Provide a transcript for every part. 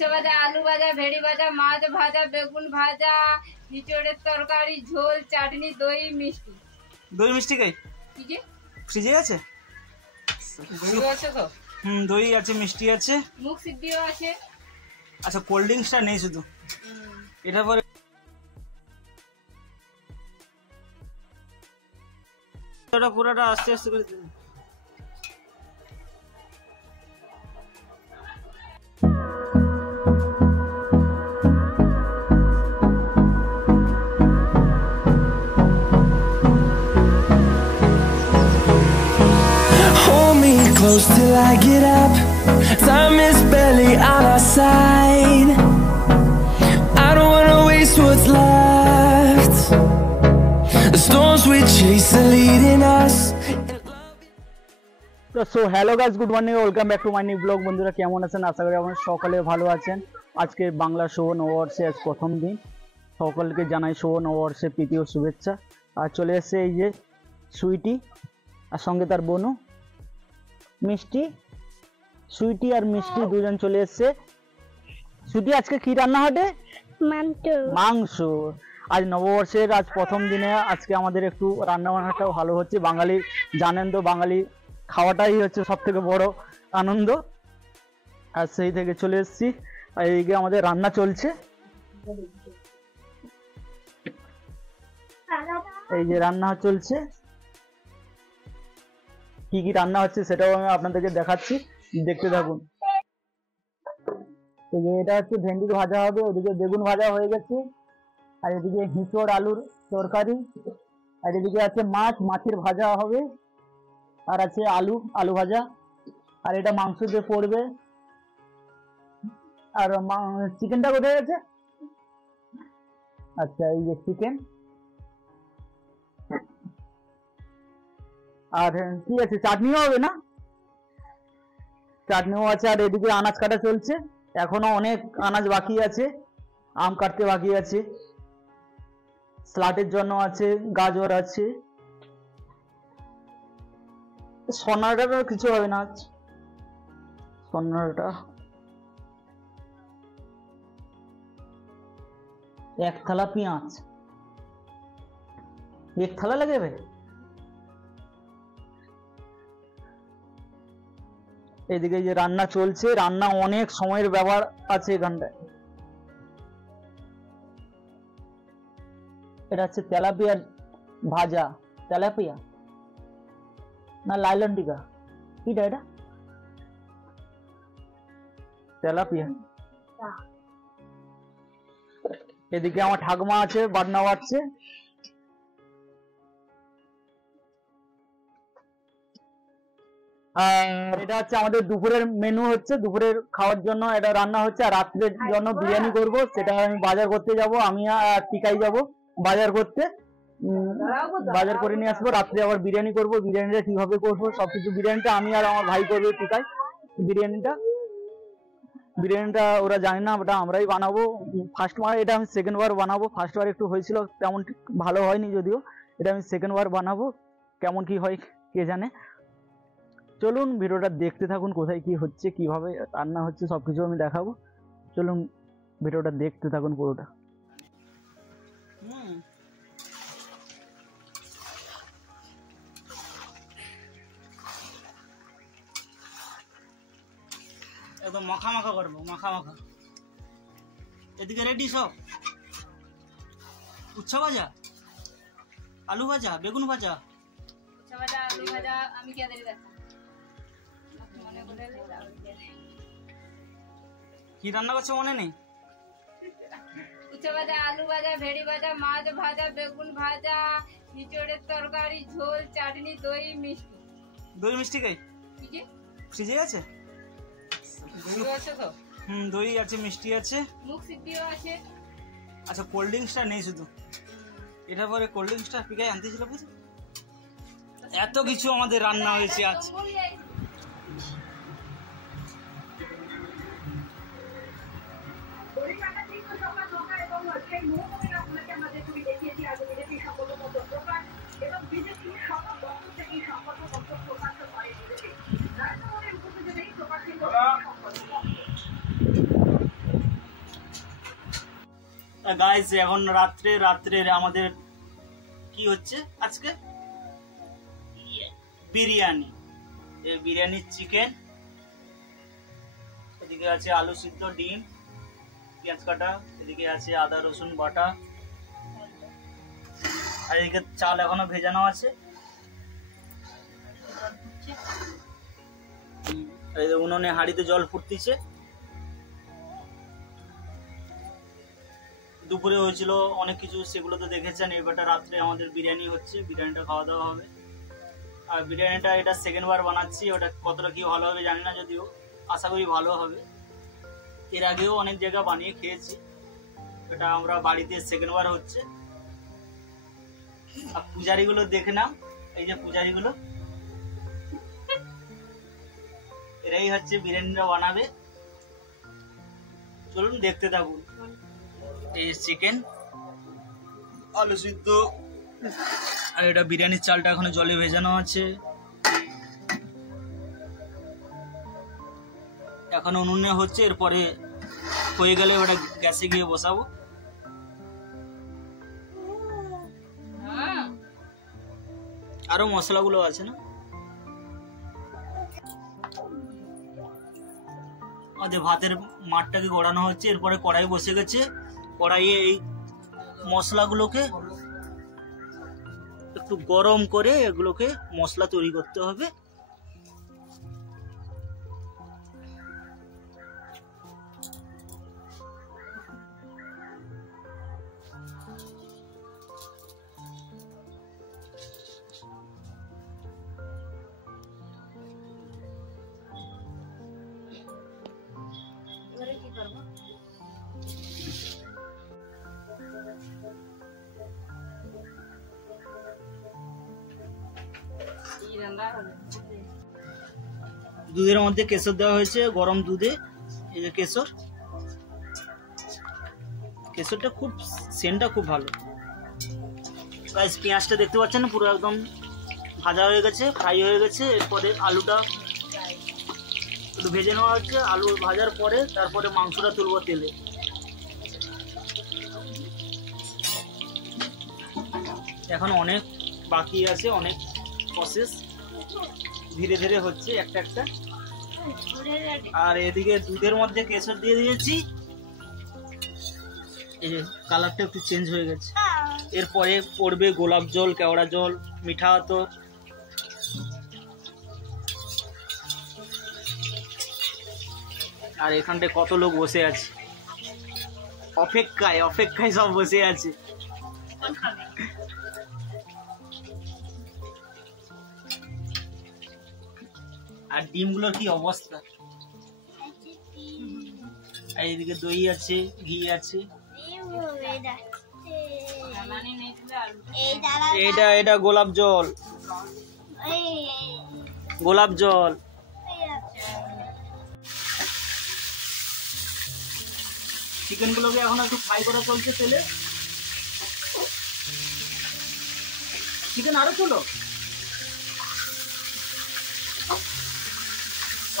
উচ্ছে ভাজা, আলু ভাজা, ভেড়ি ভাজা, মাছ ভাজা, বেগুন ভাজা, ইঁচড়ের তরকারি, ঝোল, চাটনি, দই, মিষ্টি। দই মিষ্টি খাই কি যে ফ্রিজে আছে? দই আছে তো? দই আছে, মিষ্টি আছে, মুখ সিদ্ধিও আছে। আচ্ছা কোল্ড ড্রিঙ্কসটা নেই শুধু। এটার পরে পুরোটা আস্তে আস্তে করে দিন। Close till I get up. Time is barely on our side. I don't wanna waste what's left. The storms we chase are leading us. So hello guys, good morning, welcome back to my new blog. বন্ধুরা কেমন আছেন? আশা করি আপনারা সকলে ভালো আছেন। আজকে বাংলা শুভ নববর্ষে আজ প্রথম দিন। সকলকে জানাই শুভ নববর্ষের প্রীতি ও শুভেচ্ছা। আর চলে এসেছে এই যে সুইটি আর সঙ্গে তার বোনু মিষ্টি। সুইটি আর মিষ্টি দুজন চলে এসছে। সুইটি আজকে কি রান্না হবে? মাংস। আজ নববর্ষের আজ প্রথম দিনে আজকে আমাদের একটু রান্না বান্নাটাও ভালো হচ্ছে। বাঙালি জানেন তো, বাঙালি খাওয়াটাই হচ্ছে সব থেকে বড় আনন্দ। আর সেই থেকে চলে এসেছি। আর এইদিকে আমাদের রান্না চলছে। এই যে রান্না চলছে, কি কি রান্না হচ্ছে সেটাও আমি আপনাদেরকে দেখাচ্ছি, দেখতে থাকুন। এটা হচ্ছে ভেন্ডি ভাজা হবে, ওদিকে বেগুন ভাজা হয়ে গেছে, আর এদিকে হিঁচড় আলুর তরকারি, আর এদিকে আছে মাছের ভাজা হবে, আর আছে আলু ভাজা, আর এটা মাংস দিয়ে পড়বে। আর চিকেনটা কোথায় গেছে? আচ্ছা এই যে চিকেন। আর কি আছে, চাটনিও হবে না? চাটনিও আছে। আর এদিকে আনাজ কাটা চলছে, এখনো অনেক আনাজ বাকি আছে, আম কাটতে বাকি আছে, স্লাটের জন্য আছে, গাজর আছে। সোনাটা কিছু হবে না, সোনাটা এক থালা পেঁয়াজ, এক থালা লাগবে। এদিকে যে রান্না চলছে, রান্না অনেক সময়ের ব্যাপার আছে এখানটায়। এটা হচ্ছে তেলাপিয়া ভাজা, তেলাপিয়া না লাইলন টিকা, কিটা এটা? তেলাপিয়া। এদিকে আমার ঠাকুমা আছে, বাটনা বাটছে। আর এটা হচ্ছে আমাদের দুপুরের মেনু, হচ্ছে দুপুরের খাওয়ার জন্য এটা রান্না হচ্ছে। আর রাত্রের জন্য বিরিয়ানি করব, সেটা আমি বাজার করতে যাব। আমি আর টিকাই যাব বাজার করতে, বাজার করে নিয়ে আসবো। রাত্রে আবার বিরিয়ানি করব। বিরিয়ানিটা কিভাবে করবো সবকিছু, বিরিয়ানিটা আমি আর আমার ভাই করবে টিকাই। বিরিয়ানিটা ওরা জানে না, ওটা আমরাই বানাবো। ফার্স্ট বার এটা আমি সেকেন্ড বার বানাবো। ফার্স্ট বার একটু হয়েছিল, তেমন ভালো হয়নি যদিও। এটা আমি সেকেন্ড বার বানাবো, কেমন কি হয় কে জানে। চলুন ভিডিওটা দেখতে থাকুন, কোথায় কি হচ্ছে, কিভাবে রান্না হচ্ছে সবকিছু আমি দেখাবো। চলুন ভিডিওটা দেখতে থাকুন পুরোটা। একদম মাখা মাখা করবো, মাখা মাখা। এদিকে রেডি সব, উচ্ছা ভাজা, আলু ভাজা, বেগুন ভাজা, উচ্ছে ভাজা, আলু ভাজা। আমি কে দেরি দেখো মনে করে কি রান্না করছে মনে নেই? উচ্ছে ভাজা, আলু ভাজা, ভেড়ি ভাজা, মাছ ভাজা, বেগুন ভাজা, ইঁচড়ের তরকারি, ঝোল, চাটনি, দই, মিষ্টি। দই মিষ্টি খাই কি যে ফ্রিজে আছে? দই আছে তো? দই আছে, মিষ্টি আছে, মুখ সিদ্ধিও আছে। আচ্ছা কোল্ড ড্রিঙ্কসটা নেই শুধু। এটার পরে কোল্ড ড্রিঙ্কসটা পিকাই আনতেছিল বুঝছো। এত কিছু আমাদের রান্না হয়েছে আজ। গাইস এখন রাত্রে আমাদের কি হচ্ছে আজকে বিরিয়ানি। এই বিরিয়ানির চিকেন, এদিকে আছে আলু সিদ্ধ, ডিম, পেঁয়াজ কাটা, এদিকে আছে আদা রসুন বাটা, আর এদিকে চাল এখনো ভেজানো আছে। উনুনে হাঁড়িতে জল ফুটতেছে। দুপুরে হয়েছিল অনেক কিছু, সেগুলো তো দেখেছেন। এবারটা রাত্রে আমাদের বিরিয়ানি হচ্ছে, বিরিয়ানিটা খাওয়া দাওয়া হবে। আর বিরিয়ানিটা এটা সেকেন্ড বার বানাচ্ছি, ওটা কতটা কি ভালো হবে জানি না, যদিও আশা করি ভালো হবে। এর আগেও অনেক জায়গা বানিয়ে খেয়েছি, এটা আমরা বাড়িতে সেকেন্ড বার হচ্ছে। আর পূজারিগুলো দেখে নাও, এই যে পূজারিগুলো, এরাই হচ্ছে বিরিয়ানিটা বানাবে। চলুন দেখতে থাকুন। এই চিকেন, আলু সিদ্ধ, আর এটা বিরিয়ানির চালটা এখনো জলে ভেজানো আছে। এখন উনুনে হচ্ছে, এরপরে হয়ে গেলে ওটা গ্যাসে গিয়ে বসাবো। আরো মশলাগুলো আছে না, আমাদের ভাতের মাঠটাকে গড়ানো হচ্ছে। এরপরে কড়াই বসে গেছে, কড়াইয়ে এই মশলাগুলোকে একটু গরম করে এগুলোকে মশলা তৈরি করতে হবে। দুধের মধ্যে কেশর দেওয়া হয়েছে, গরম দুধে। এই যে কেশরটা খুব সেন্টটা খুব ভালো। গাইস পেঁয়াজটা দেখতে পাচ্ছেন পুরো একদম ভাজা হয়ে গেছে, ফ্রাই হয়ে গেছে। এরপরে আলুটা একটু ভেজে নেওয়া হচ্ছে। আলু ভাজার পরে তারপরে মাংসটা তুলবো তেলে। এখন অনেক বাকি আছে, অনেক প্রসেস ধীরে ধীরে হচ্ছে একটা একটা। আর এদিকে দুধের মধ্যে কেশর দিয়ে দিয়েছি, এই যে কালারটা একটু চেঞ্জ হয়ে গেছে। এরপরে পড়বে গোলাপ জল, কেওড়া জল, মিঠা আতর। আর এখানটায় কত লোক বসে আছে, অপেক্ষায় সব বসে আছে। আর ডিমগুলোর কি অবস্থা। আর এদিকে দই আছে, ঘি আছে। এটা গোলাপ জল, চিকেন গুলোকে এখন একটু ফ্রাই করা চলছে তেলে। চিকেন আরো চলো,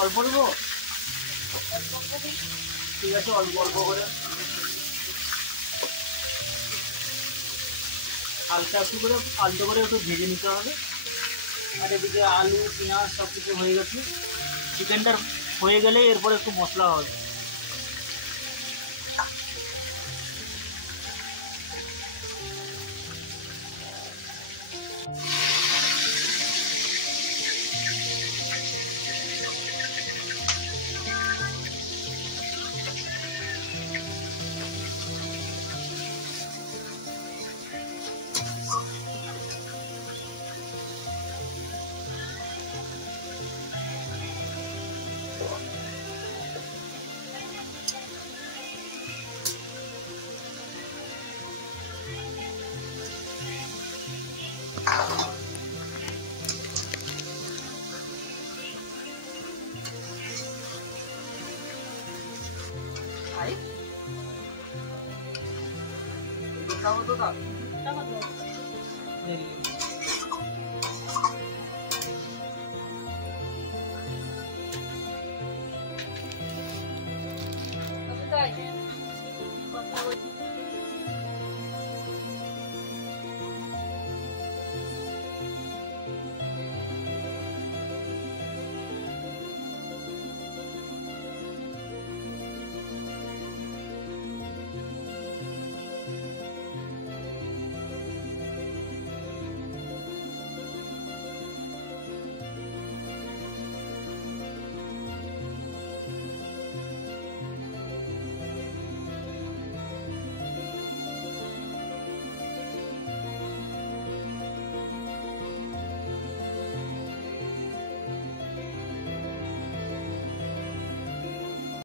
অল্প অল্প, ঠিক আছে, অল্প অল্প করে হালকা একটু করে আলতো করে একটু ভেজে নিতে হবে। আর এদিকে আলু পেঁয়াজ সব কিছু হয়ে গেছে। চিকেনটা হয়ে গেলে এরপরে একটু মশলা হবে।